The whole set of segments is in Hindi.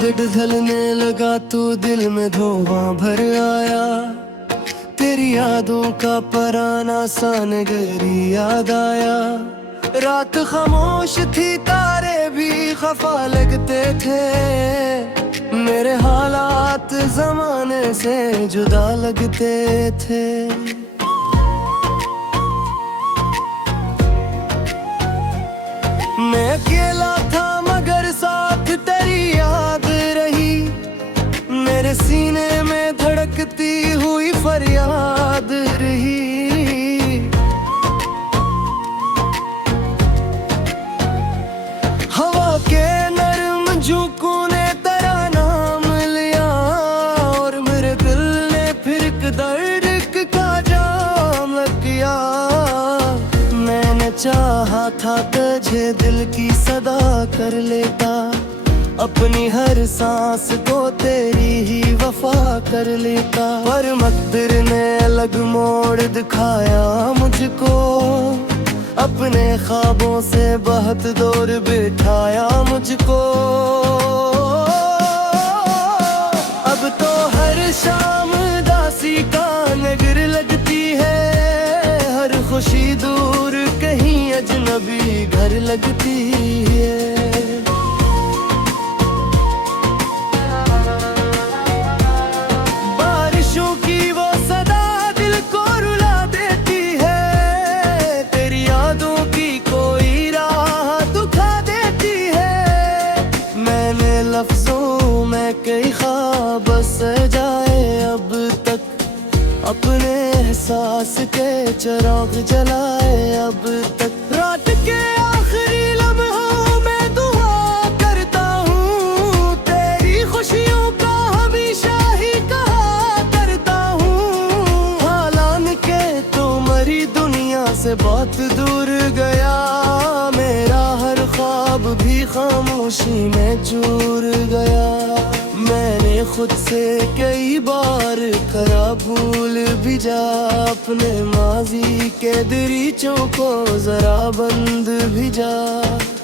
चांद ढलने लगा तो दिल में धुआं भर आया। तेरी यादों का पराना सा नगरी याद आया। रात खामोश थी, तारे भी खफा लगते थे। मेरे हालात जमाने से जुदा लगते थे। मैं अकेला था मगर साथ तेरी याद रही। मेरे सीने में धड़कती हुई फरियाद रही। हवा के नरम झोंकों ने तेरा नाम लिया और मेरे दिल ने फिर दर्द का जाम किया। मैंने चाहा था तुझे दिल की सदा कर लेता, अपनी हर सांस को तेरी ही वफा कर लेता। पर मकदर ने अलग मोड़ दिखाया मुझको, अपने ख्वाबों से बहुत दूर बिठाया मुझको। अब तो हर शाम दासी का नगर लगती है, हर खुशी दूर कहीं अजनबी घर लगती है। बारिशों की वो सदा दिल को रुला देती है, तेरी यादों की कोई राह दुखा देती है। मैंने लफ्जों में कई ख्वाब सजाए अब तक, अपने एहसास के चिराग जलाए अब तक। रात के आखिरी लम्हों में दुआ करता हूँ, तेरी खुशियों का हमेशा ही कहा करता हूँ। हालान के तो मरी दुनिया से बहुत दूर गया, मेरा हर ख्वाब भी खामोशी में चूर गया। मैंने खुद से कई बार करा भूल भी जा, अपने माजी के दरीचों को जरा बंद भी जा।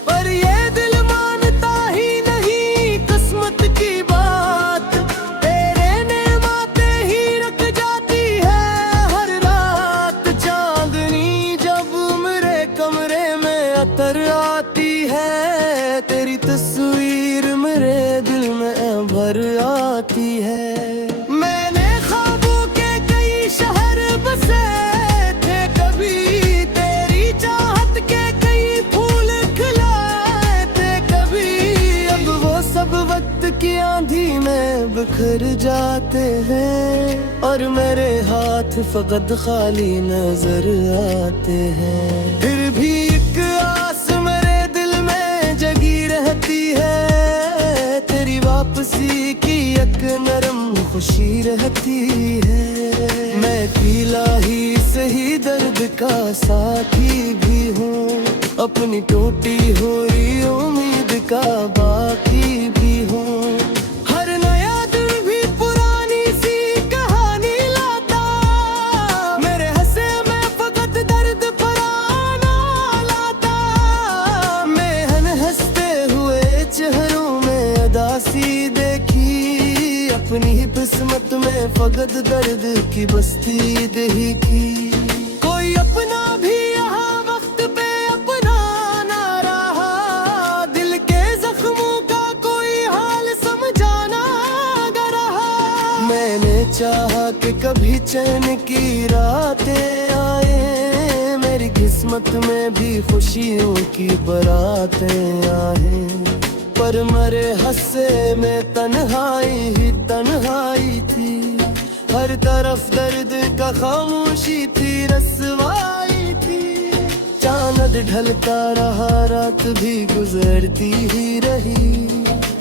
पर ये दिल मानता ही नहीं किस्मत की बात, तेरे नेमाते ही रख जाती है हर रात। चांदनी जब मेरे कमरे में अतर आती है, तेरी तस्वीर मेरे दिल में भर आती है। मैंने ख्वाबों के कई शहर बसे थे कभी, तेरी चाहत के कई फूल खिलाए थे कभी। अब वो सब वक्त की आंधी में बिखर जाते हैं और मेरे हाथ फकत खाली नजर आते हैं। फिर भी एक आस मेरे दिल में जगी रहती है, तेरी वापसी की एक नरम खुशी रहती है। मैं पीला ही सही दर्द का साथी भी हूँ, अपनी टूटी हुई उम्मीद का बाकी भी हूँ। हर नया दिन भी पुरानी सी कहानी लाता, मेरे हंसे में फकत दर्द फराना लाता। मैं हंसते हुए चेहरों में उदासी देखी, अपनी किस्मत में फकत दर्द की बस्ती देखी। कोई अपना भी यहाँ वक्त पे अपना ना रहा, दिल के जख्मों का कोई हाल समझाना रहा। मैंने चाहा कि कभी चैन की रातें आए, मेरी किस्मत में भी खुशियों की बारातें आए। पर मरे हंसे में तन्हाई ही तन्हाई थी, हर तरफ दर्द का खामोशी थी, रस्वाई थी। चांद ढलता रहा, रात भी गुजरती ही रही,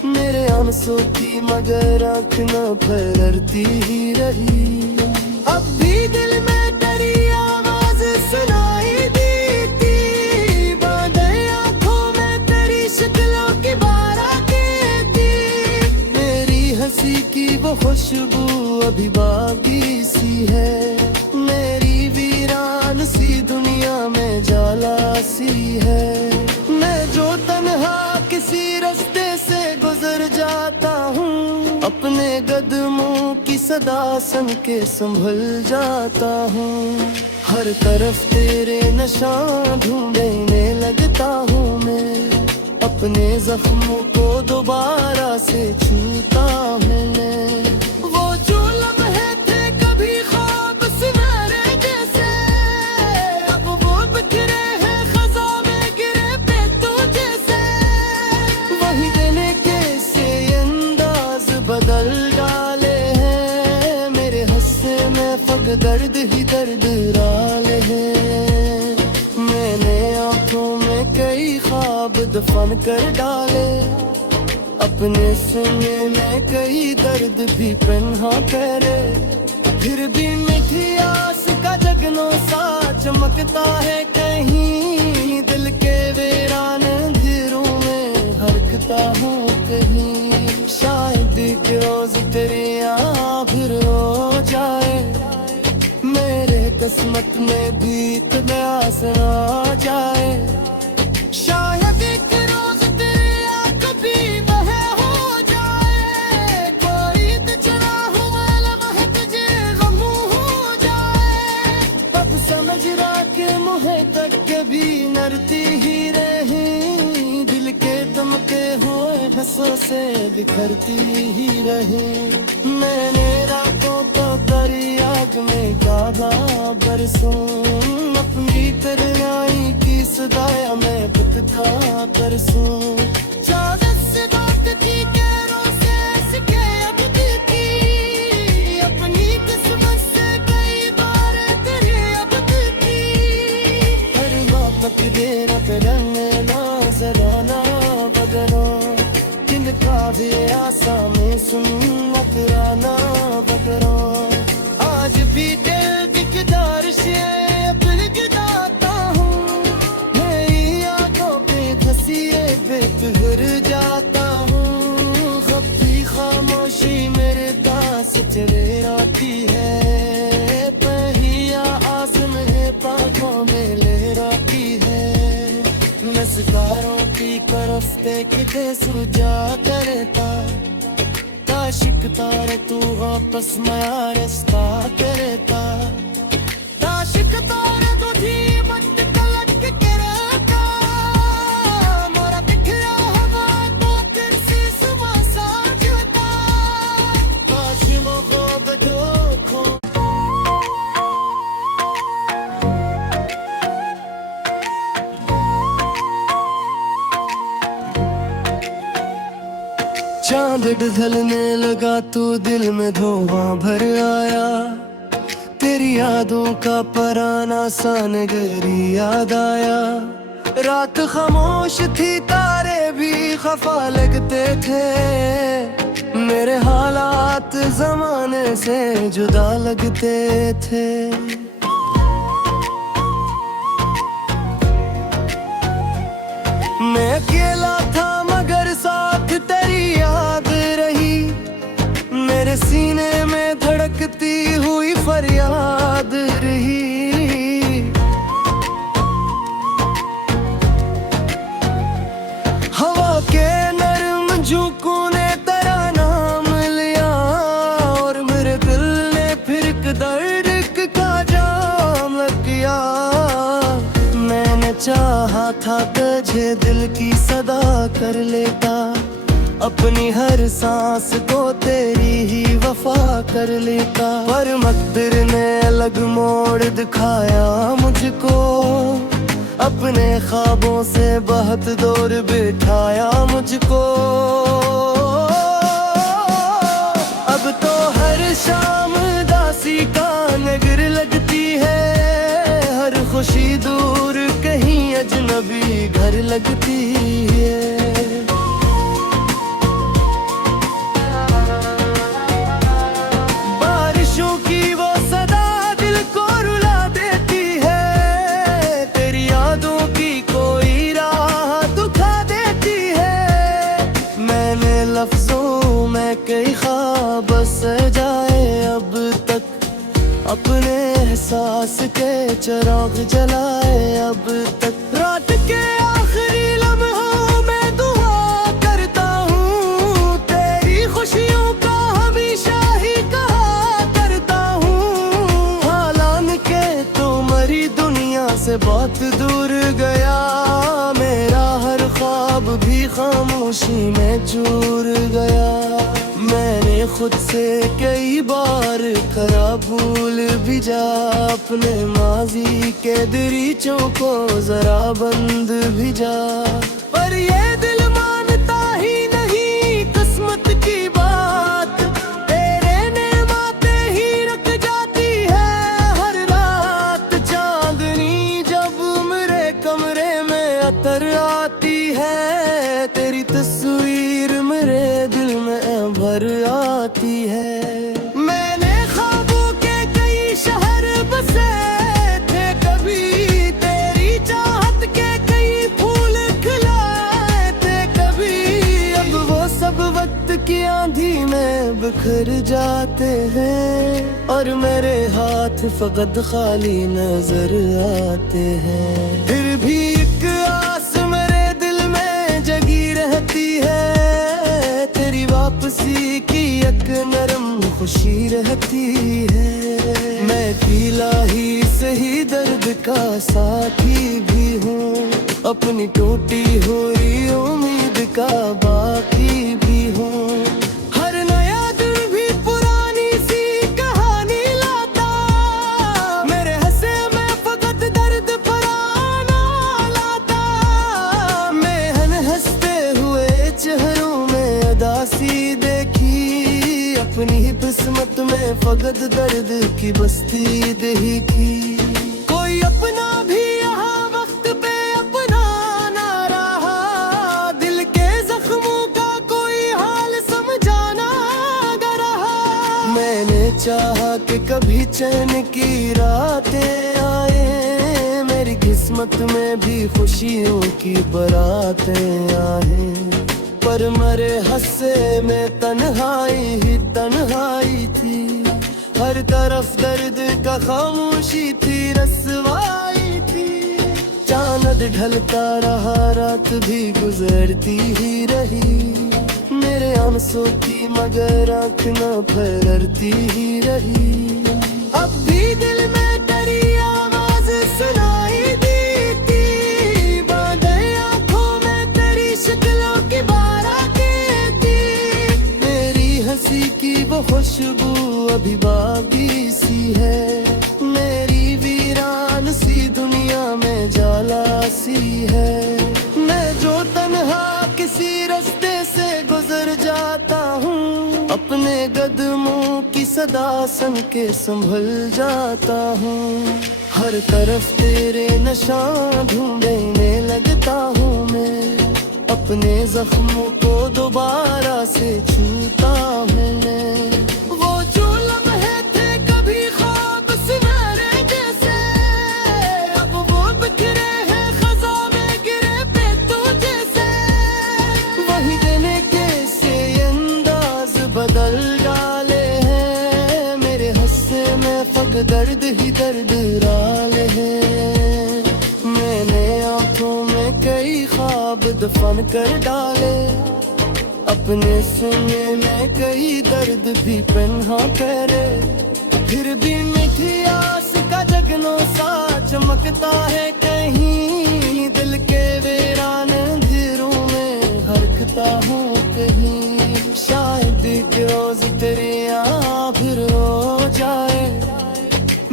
मेरे आंसू की मगर आँख न फैलती ही रही। अब भी दिल में तेरी आवाज सुनाई देती, बांधे आँखों में तेरी शक्लों की हंसी की वो खुशबू अभी बाकी सी है, मेरी वीरान सी दुनिया में जाला सी है। मैं जो तन्हा किसी रास्ते से गुजर जाता खुदा सन के संभल जाता हूँ। हर तरफ तेरे निशान ढूंढने लगता हूँ मैं, अपने जख्मों को दोबारा से छूता हूँ मैं। वो जो लम्हे थे कभी ख्वाब सुनहरे जैसे, अब वो बिखरे हैं खज़ा में गिरे बेतू जैसे। वही देने के से अंदाज बदल डाले हैं, मेरे हस्से में फग दर्द ही दर्द डाले हैं। मैंने आंखों में कई ख्वाब दफन कर डाले, अपने सीने में कई दर्द भी पन्हा करे। फिर भी मीठी आस का जगनो सा चमकता है कहीं, दिल के वीरान अंधेरों में हरकता हूँ कहीं। शायद एक रोज तेरी आँख फिर हो जाए, मेरे किस्मत में भी इतना आसन आ जाए। शायद एक रोज तेरी आँख भी वह हो जाए, कोई चला हुआ लम्हा तुझे गम हो जाए। अब समझ रहा कि मुझे तक कभी नरती ही रही, दिल के दमके हुए हंसों से बिखरती ही रही। मैंने रातों तो दरिया में गाधा बरसूं, अपनी तरनाई की सदाया मैं पुतता तरसूं। चादर से बात की कैरों से सिके अब की, अपनी किस्मत से कई बार तेरे अब की। हर वक्त देना करने ना जराना बदलो, जिनका भी आसा में सुन कराना बदलो। आज भी दिल दिकदार से अपने गिराता हूँ, नई यादों पे फंसिए बेतुर जाता हूँ। खपती खामोशी मेरे दास चले आती है, पहिया आज़म है पाँखों में लहराती है। मैं सितारों की करफ्ते किते सुजा करता, ताशिक तारे तू वापस माया रास्ता करता। ताशिक तारे तुझी मत तलक के रहता, मोरा बिखरा हवा तो तेरे से सुबह सा जुता। काश मोहब्बत खो चांद ढलने लगा तो दिल में धुआं भर आया, तेरी यादों का पराना सा नगरी याद आया। रात खामोश थी तारे भी खफा लगते थे, मेरे हालात जमाने से जुदा लगते थे। मैं अकेला था मगर साथ तेरी याद रही, मेरे सीने में धड़कती हुई फरियाद रही। हवा के नरम झोंकों ने तेरा नाम लिया, और मेरे दिल ने फिर दर्द का जाम किया। मैंने चाहा था तुझे दिल की सदा कर लेता, अपनी हर सांस को तेरी ही वफा कर लेता। पर मकदर ने अलग मोड़ दिखाया मुझको, अपने ख्वाबों से बहुत दूर बिठाया मुझको। अब तो हर शाम दासी का नगर लगती है, हर खुशी दूर कहीं अजनबी घर लगती है। बारिशों की वो सदा दिल को रुला देती है, तेरी यादों की कोई राह दुखा देती है। मैंने लफ्जों में कई ख्वाब सजाए अब तक, अपने एहसास के चिराग जलाए अब तक। रात के आखिरी लम्हों में दुआ करता हूँ, तेरी खुशियों का हमेशा ही कहा से बहुत दूर गया, मेरा हर ख्वाब भी खामोशी में चूर गया। मैंने खुद से कई बार करा भूल भी जा, अपने माजी के दरीचों को जरा बंद भी जा। पर ये दिल मानता ही नहीं किस्मत की बात, तेरे नेमाते ही रख जाती है हर रात। चांदनी जब मेरे कमरे में अतर आती है, तेरी तस्वीर मेरे दिल में भर आती है। मैंने ख्वाबों के कई शहर बसे थे कभी, तेरी चाहत के कई फूल खिलाए थे कभी। अब वो सब वक्त की आंधी में बिखर जाते हैं, और मेरे हाथ फकत खाली नजर आते हैं। फिर भी एक आस मेरे दिल में जगी रहती है, तेरी वापसी की एक नरम खुशी रहती है। मैं पीला ही सही दर्द का साथी भी हूँ, अपनी टूटी हुई उम्मीद का बाकी भी हूँ। हर नया दिन भी पुरानी सी कहानी लाता, मेरे हंसे में फकत दर्द फराना लाता। मैं हंसते हुए चेहरों में उदासी देखी, अपनी ही किस्मत में फकत दर्द की बस्ती देखी। कोई अपना भी यहाँ वक्त पे अपना ना रहा, दिल के जख्मों का कोई हाल समझाना गा रहा। मैंने चाहा कि कभी चैन की रातें आए, मेरी किस्मत में भी खुशियों की बारातें आए। पर मरे हंसे में तन्हाई ही तन्हाई थी, हर तरफ दर्द का खामोशी थी, रस्वाई थी। चांद ढलता रहा, रात भी गुजरती ही रही, मेरे आंसू की मगर आँख न फरती ही रही। अब भी दिल में तेरी आवाज सुनाई देती, बांधे आँखों में तेरी शक्लों की हंसी की वो खुशबू अभी बाकी सी है, मेरी वीरान सी दुनिया में जाला सी है। मैं जो तन्हा किसी रास्ते से गुजर जाता हूँ, अपने कदमों की सदा सुन के संभल जाता हूँ। हर तरफ तेरे निशान ढूंढने लगता हूँ मैं, अपने जख्मों को दोबारा से छूता हूँ मैं। वो जो लम्हे थे कभी ख्वाब सुनहरे जैसे, अब वो बिखरे हैं खज़ा में गिरे पे तू जैसे। वही देने के से अंदाज बदल डाले हैं, मेरे हंसे में फक दर्द ही दर्द डाले हैं। मैंने आँखों में कई ख्वाब दफन कर डाले, अपने सीने में कई दर्द भी पन्हा करे। फिर भी मीठी आस का जगनों सा चमकता है कहीं, दिल के वीरान अंधेरों में हरकता हूँ कहीं। शायद एक रोज तेरे यहाँ फिर हो जाए,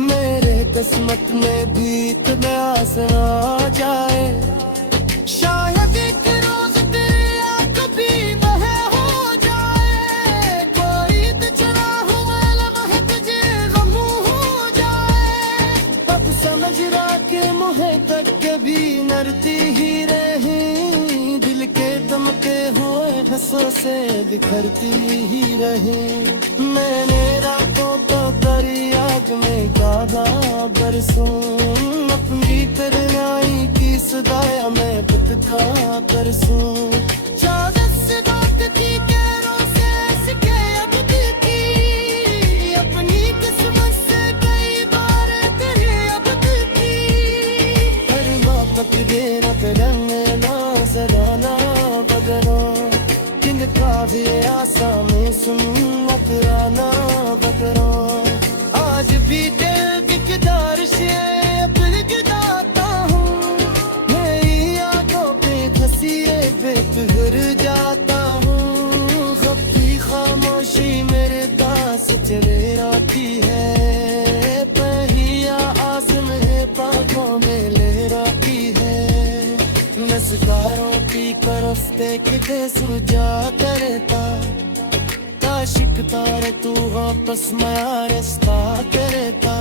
मेरे किस्मत में भी इतना आ जाए। शायद एक रोज तेरे यहाँ कभी वह हो जाए, कोई तुझरा हुआ लम्हा तुझे गम हो जाए। अब समझ रहा कि मुझे तक कभी नरती ही रही, दिल के दमके हुए हंसों से बिखरती ही रही। मैंने रातों को करी आग में काबा बरसों, अपनी करनाई की सदाया मैं पतका परसों। चादर से दागती कैरों से सिके अब की, अपनी किस्मत से कई बार तेरे अब की। हर वापक देना रंग ना जराना बदलो, किनका भी आसा में सुन्नत आना बदलो। आज भी दिल की किदार से अपने गिदाता रस्ते किते सुलझा करता आशिक तारे तू वापस मैं रिश्ता करता